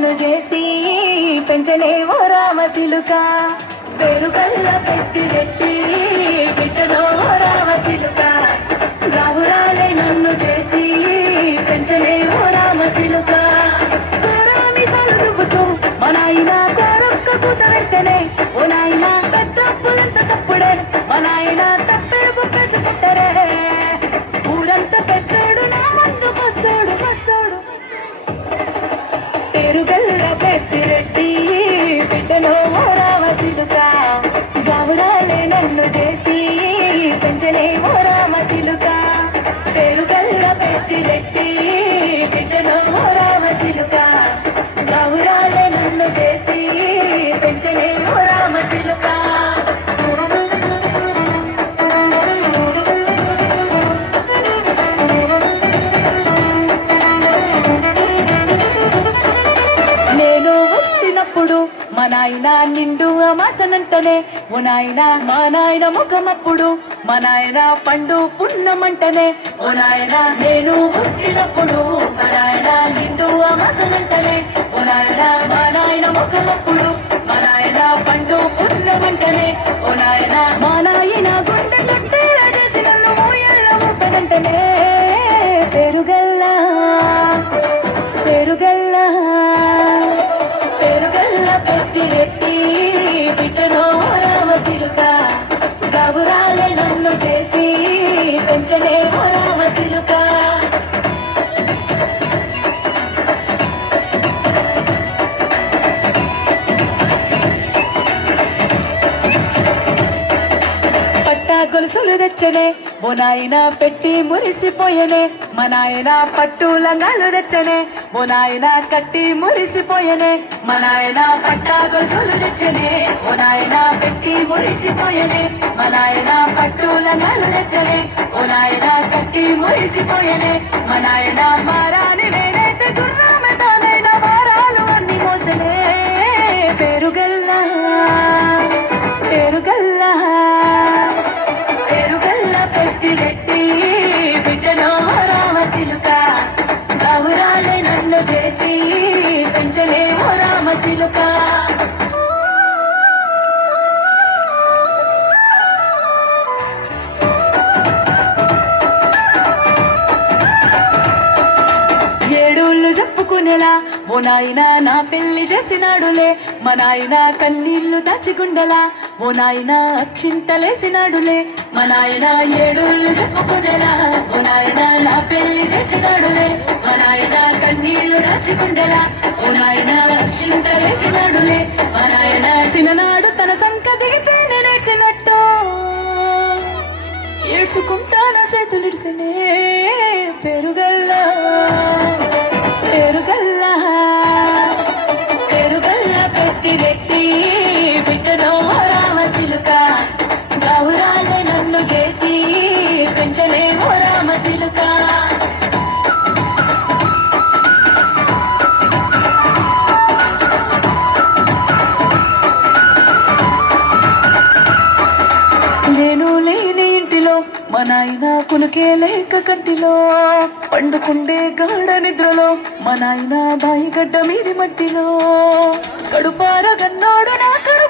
నన్ను చేసి పెంచలేవో రామచిలుక పేరుగల్ల పెద్దిరెడ్డి బిడ్డలో రామచిలుక గావురాలే నన్ను చేసి పెంచలేవో రామచిలుక కోరామి సలుగుతూ మా నాయన కోరొక్క కూత వెంటనే ఓ నాయన పెద్ద పులంత సప్పుడే మా నాయన తప్పే బొప్పేసి పుట్టరే ఊరంతా పెద్దోడు నా ముందుకు వస్తాడు పేరుగల్ల పెద్దిరెడ్డి బిడ్డలో రామచిలుక గావురాలే నన్ను చేసి పెంచలేవో రామచిలుక పేరుగల్ల పెద్దిరెడ్డి బిడ్డలో రామచిలుక గావురాలే నన్ను చేసి పెంచలేవో రామచిలుక మా నాయన నిండు అమాసనంటనే ఓ నాయన మా నాయన ముఖమప్పుడు మా నాయన పండు పున్నమంటనే ఓ నాయన నేను పుట్టినప్పుడు మా నాయన నిండు అమాసనంటనే ఓ నాయన మా నాయన ముఖమప్పుడు మా నాయన పండు పున్నమంటనే ఓ నాయన మా నాయన గుండె కట్టేలా చేసి నన్ను మోయల్ల ముట్టనంటనే పేరుగల్లా పేరుగల్లా పెద్దిరెడ్డి బిడ్డలో రామచిలుక గావురాలే నన్ను చేసి పెంచలేవో రామచిలుక పట్టా గొలుసులు తెచ్చనే ఓ నాయన పెట్టి మురిసిపోయనే మా నాయన పట్టు లంగాలు తెచ్చనే ఓ నాయన కట్టి మురిసిపోయనే మా నాయన పట్టా గొలుసులు తెచ్చనే ఓ నాయన పెట్టి మురిసిపోయనే మా నాయన పట్టు లంగాలు తెచ్చనే ఓ నాయన కట్టి మురిసిపోయనే మా నాయన మారాని నేనైతే గుర్రామె తానైనా మారాలు అన్ని మోసనే పేరుగల్లా పేరుగల్లా పేరుగల్ల పెద్దిరెడ్డి బిడ్డలో రామచిలుక గావురాలే నన్ను చేసి పెంచలేవో రామచిలుక ఏడోళ్ళు చెప్పుకునేలా ఓ నాయన నా పెళ్లి చేసినాడులే మా నాయన కన్నీళ్లు దాచిగుండలా ఓ నాయన అక్షింతలేసినాడులే మా నాయన ఏడోళ్ళు చెప్పుకునేలా ఓ నాయన నా పెళ్లి చేసినాడులే మా నాయన కన్నీళ్లు దాచిగుండలా ఓ నాయన అక్షింతలేసినాడులే మా నాయన చిన్ననాడు తన సంక దిగితే నేనేసినట్టు ఏడ్చుకుంటానా చేతులిడిసినే పెరుగల్లా పెరుగల్లా పెరుగల్ల పెద్దిరెడ్డి బిడ్డలో రామచిలుక గావురాలే నన్ను చేసి పెంచలేవో రామచిలుక నేను లేని ఇంటిలో మా నాయన కునుకే లేక కంటిలో పండుకుండే గాఢ నిద్రలో మా నాయన బాయి గడ్డ మీది మట్టిలో కడుపార గన్నోడు నా కడుపు